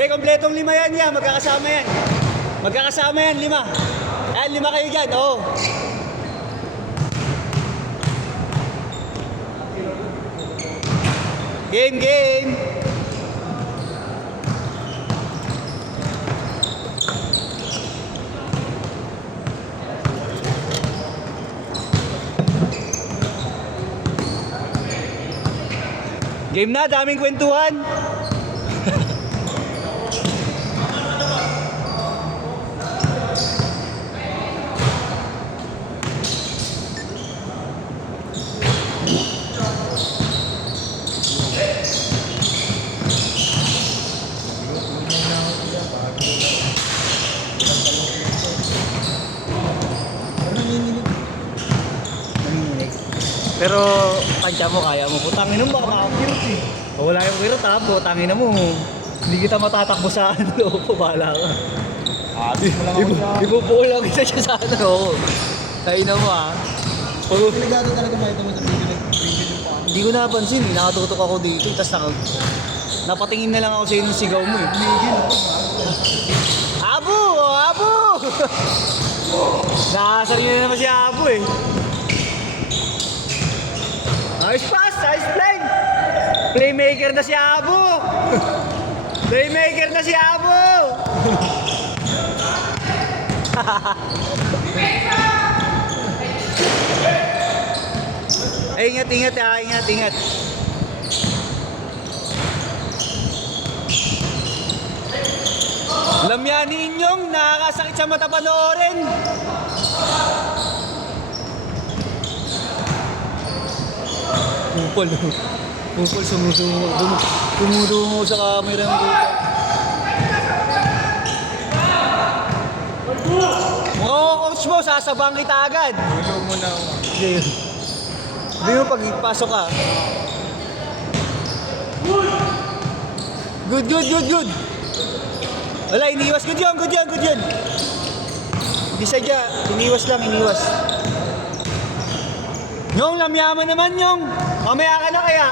Hindi, kompletong 5 yan yan. Magkakasama yan. Magkakasama yan, 5. Ayan, 5 kayo dyan. Oo. Game, game. Game na, daming kwentuhan. Pero pansya mo, kaya mo. Putangin mo, baka makakirot eh. O, wala yung kirot ha, putangin mo. Hindi kita matatakbo sa ano, pabala ka. Atis mo lang ako siya. Ibubuo lang isa siya sa ano. Kain na mo ha. Delikado talaga makita mo sa video yung paano. Hindi ko napansin, nakatutok ako dito. Tapos napatingin na lang ako sa iyo ng sigaw mo eh. Abo! Abo! Nakasarili na naman si Abo eh. Nice pass! Nice play! Playmaker na si Abo! Playmaker na si Abo! Ay, ingat, ingat ha, ingat, ingat. Lamyanin ninyong nakakasakit sa mata panoorin. Kupal, kupal sumudungo sa camera ng kupal. Oo, coach mo, sasabang kita agad. Ulo mo na ako. Sabi mo pag pasok ka. Good, good, good, good. Wala, iniwas. Good yun, good yun, good yun. Hindi sadya, iniwas lang, iniwas. Yung lamyaman naman yung. Mamaya ka na kaya.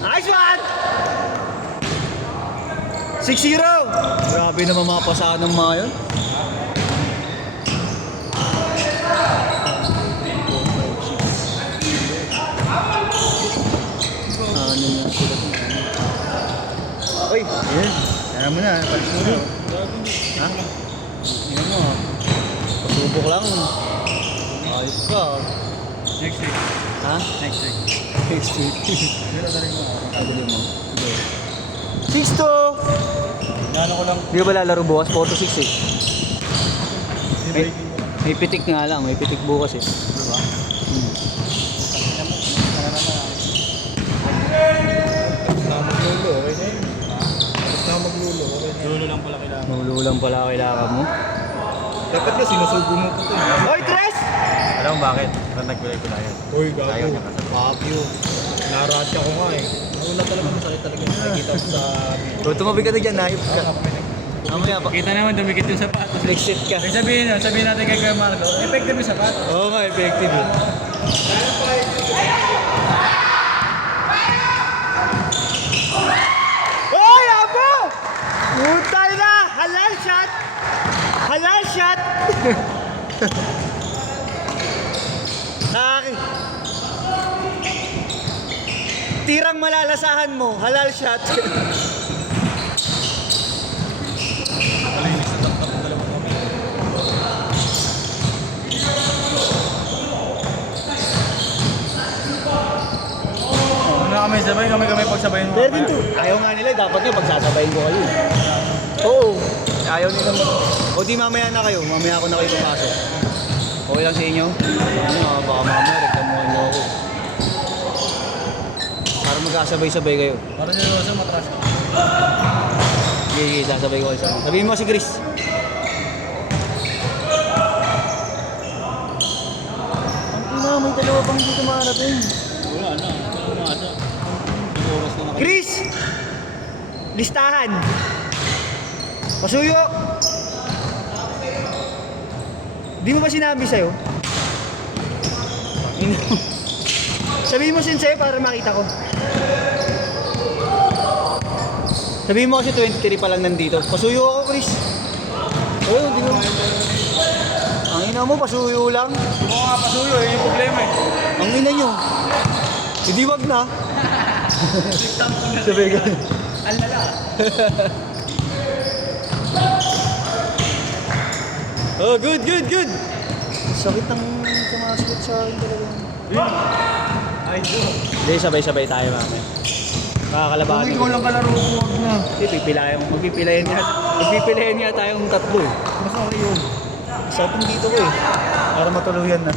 Nice one! 6-0! Grabe naman mga pasahan ng mga yun. Ano na sila? Uy! Ayan. Kaya mo na. Palis mo na. Ha? Tingnan mo. Pasubok lang. Ayos ka. Next week. Ha? Next week. Next week. Pero na rin mo. Tagulin mo. 6-2! Nano ko lang. Di ba lalaro bukas? 4-6 eh. May May pitik nga lang. May pitik bukas eh. diba? Na maglulo, okay na yun. Tapos na maglulo, okay na yun. Lulo lang pala kailangan. Nululang pala kailangan mo. Dapat ka sinusubo mo ko to eh. Oy, Tres! Alam mo bakit? Ba't nagkulay-kulayan? Uy, Ayaw gago. niya kasama. Fabio. Naratya ko nga eh. Nauna talaga masakit talaga yung nakikita ko sa video. So, tumabi ka na dyan. Nahip ka. Mamaya pa. Kita naman, dumikit yung sapatos. Flexit ka. May sabihin natin kay Kuya Marco, effective yung sapatos. Oo nga, effective eh. Oy, Abo! Putay na! Halal shot! Halal shot! Akin. Tirang malalasahan mo, halal shot. Ano kami sabay, kami pagsabayin mo. Pwede to. Ayaw nga nila, dapat nyo pagsasabayin ko kayo. Oo. Ayaw nila mo. O di mamaya na kayo, mamaya ako na kayo papasok. Okay lang sa inyo? Ano, baka mamaya rektamuhan mo ako. Para magkasabay-sabay kayo. Para siya Rosa, matras ka. Sige, sasabay ko kayo. Sabihin mo si Chris. Ang ina, may dalawa pang dito makarating. Wala na, umasa. Oras na Chris! Listahan! Pasuyo! Di mo ba sinabi sa'yo? Sabihin mo Sensei para makita ko. Sabihin mo kasi 23 pa lang nandito. Pasuyo ako, Chris. Oh, di mo. Ang ina mo, pasuyo lang. Oo nga, pasuyo eh, yung problema eh. Ang ina nyo. Hindi wag na. Sabi ka. Ang lala. Oh, good, good, good. Sakit ng sumasagot sa akin talaga. Ay, do. Hindi, sabay-sabay tayo mamaya. Makakalabahan. Kung ikaw lang kalaro ko, wag na. Magpipilayan nga tayong tatlo eh. Mas okay yun. Sa atin dito ko eh. Para matuluyan na.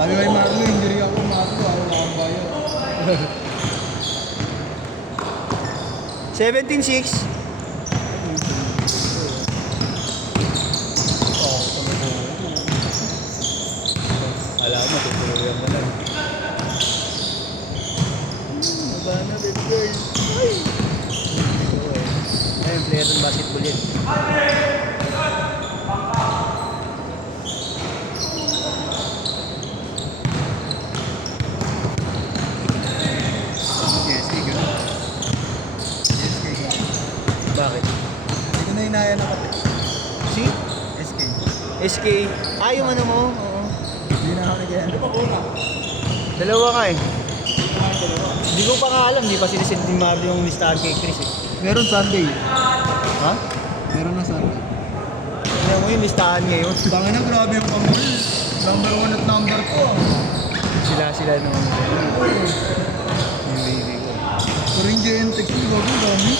Sabi kay Marlo, hindi rin ako mato, ako lang ang bayan. 17-6. Alam mo, tutuluyan mo lang. Magana, baby girl. Ay! Ayun, player ng basketball yan. Yes, ikaw. Yes, ikaw. Bakit? Hindi ko na inaya na kape. Si? SK. SK. Ah, yung ano mo? Oo. Hindi na ako nag-iaya. Dalawa ka eh. Hindi ko pa nga alam, di pa sinisend ni Marlo yung listahan kay Chris eh. Meron Sunday. Ha? Meron na Sunday. Tingnan mo yung listahan ngayon. Tangin na, grabe yung pamul. Number 1 at number 2. Sila naman. Yung baby ko. Pero yung JM text mo, bago dami.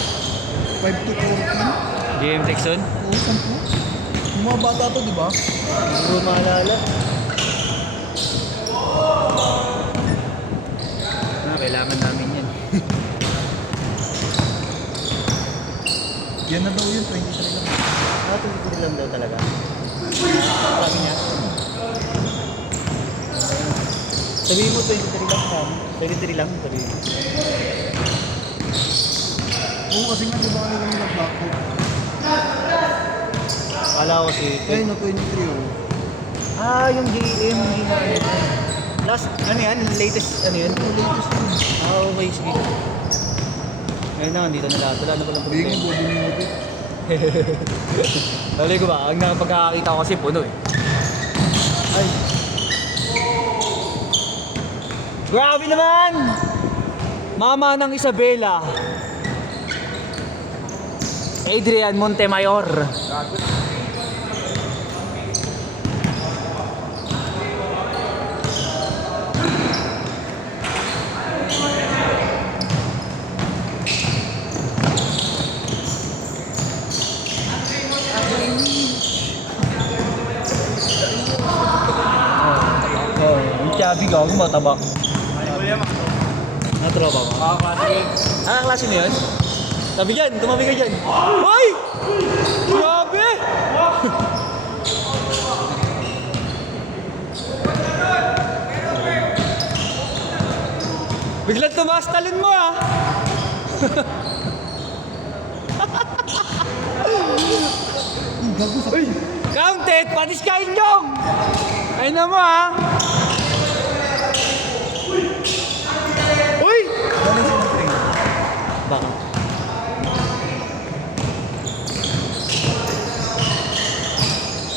5 to 14. GM Texon? Oo, 10. Yung mga bata to, di ba? Hindi ko maalala. Kailangan namin yan. Yan na daw yun, 23 lang. Ah, 23 lang daw talaga. Sabi niya. Sabihin mo 23 lang kami. 23 lang, sabihin mo. Oo, kasi nga di ba kami kami nag-backhook? Akala ko si... Kaya na 23 oh. Ah, yung GM. Last, ano yan? Latest, ano yan? Yung latest yun. Ah, okay, sige. Ngayon na, dito na lahat. Wala na palang Bigyan problema. mo, bodi mo ito. Sabi ko ba, ang pagkakakita ko kasi puno eh. Ay. Grabe naman! Mama ng Isabela. Adrian Montemayor. Oh, yung chubby ka, ako matabak. Natropa mo? Ah, klase na yun? Tabi dyan, tumabi ka dyan. Hoy! Grabe! Biglang tumaas talon mo ah! Gago sa... Uy! Counted! Patis ka inyong! Ayun na mo ah! Uy! Galing sa train. Baka.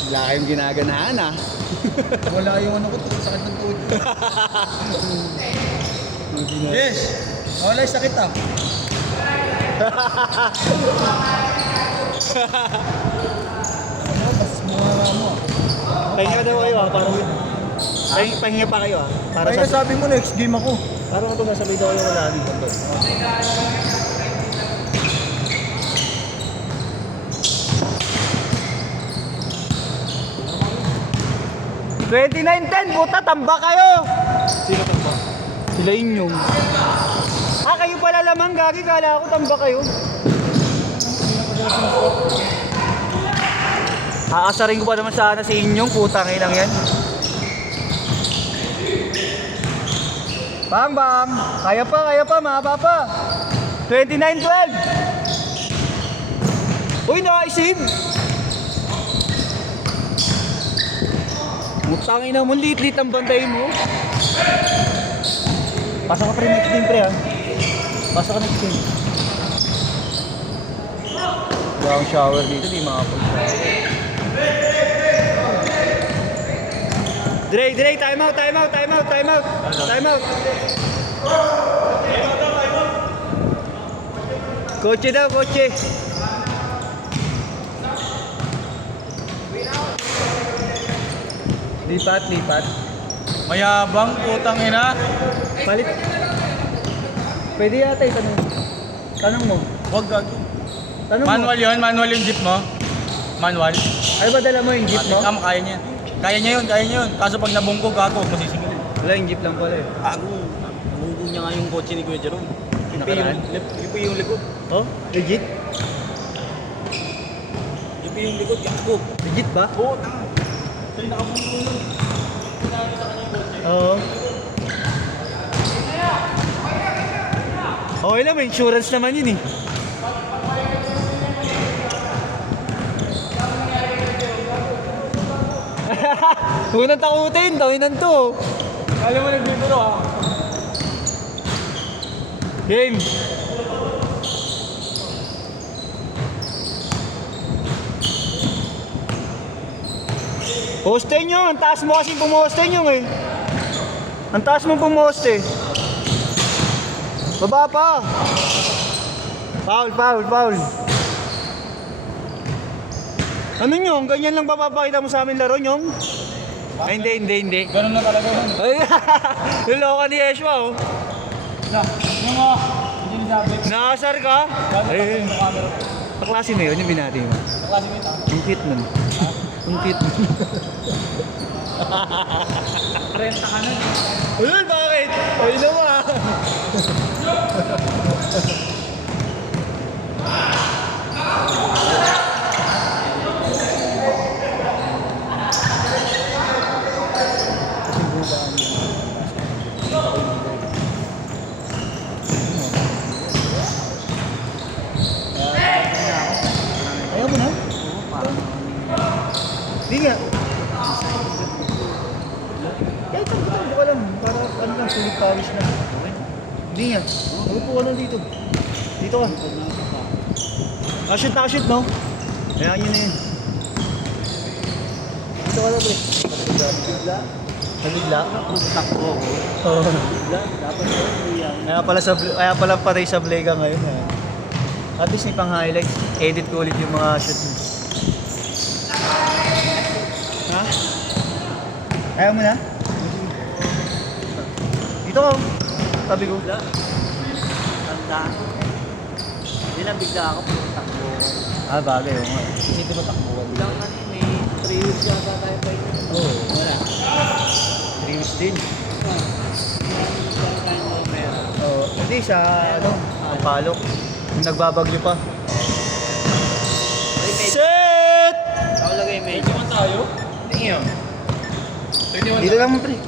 Wala kayong ginaganahan ah. Wala yung ano ko, sakit ng tuhod. Yes! Wala yung sakit ah. Ano, basta mga mo ah. Pahinga daw kayo ah, parang... Pahinga pa kayo ah. Para Kaya sa... sabi mo next game ako. Parang ito masabay daw kayo wala dito. 29-10, puta, tamba kayo! Sino tamba? Sila inyong. Ah, kayo pala lamang, gagi, kala ako tamba kayo. Aasarin ko pa naman sana si inyong, putang inang yan. Bam, bam! Kaya pa, mahaba pa. 29-12! Uy, naka-save! Mutangin na mo, lit-lit ang bantay mo. Pasok ka pre, next game pre ha. Pasok ka next game. Wala akong shower dito, di makapag-shower. Dre, time out. Kotse daw, kotse. Lipat. Mayabang, putang ina. Palit. Pwede yata itanong. Tanong mo. Huwag gagi. Tanong Manual yun, manual yung jeep mo. Manual. mo. Ay ba dala mo yung jeep mo? Kaya niya. Kaya niya yun. Kaso pag nabungkog ako, huwag mo sisingilin. Wala, yung jeep lang pala eh. Nabungkog niya nga yung kotse ni Kuya Jerome. Nakaraan? Ipi yung likod. Oh? Legit? Ipi yung likod, yakbo. Legit ba? Oo, tanga. Sa'yo nakabungkog nun. Sinabi sa kanya yung kotse. Oo. Okay lang, may insurance naman yun eh. Huwag nang takutin, tawinan to. Kala mo nagbibiro ah. Game. Poste nyo, ang taas mo kasing pumoste nyo eh. Ang taas mo pumoste. Baba pa. Foul. Ano nyo? Ganyan lang papapakita mo sa amin laro nyo? Ay, hindi. Ganun na talaga yun. Ay, niloka ni Yeshua oh. Yung mga, hindi nisabi. Nakasar ka? Ay, Yung camera. kaklase mo yun, yung binati mo. Classmate ah. Ang cute nun. Ang cute nun. Renta ka na. Ayun, bakit? Ay naman. Ayaw mo na? Hindi nga. Kahit ang ka lang, para ano lang, sulit pawis na. Hindi nga. Upo ka lang dito. Dito ka. Nakashoot, no? Kaya yun na yun. Dito ka lang, pre. Nabigla? Takbo ako. Oo. Dapat yun. Kaya pala patay sa Blega ngayon. Eh. At least may pang-highlight. Edit ko ulit yung mga shoot mo. Ha? Ayaw mo na? Dito ka. Tabi ko. Tanda. Hindi na bigla ako. Takbo ako. Ah, bagay. Oo nga. Kasi di ba takbuhan? Bilang ano yun, may 3 weeks yata tayo pa yun. Oo. Wala. 3 weeks din. Meron. Oo. Hindi sa ano, ang palok. Yung nagbabagyo pa. Ako lagay medyo. Medyo man tayo. Tingin yun. Dito lang mo, pre.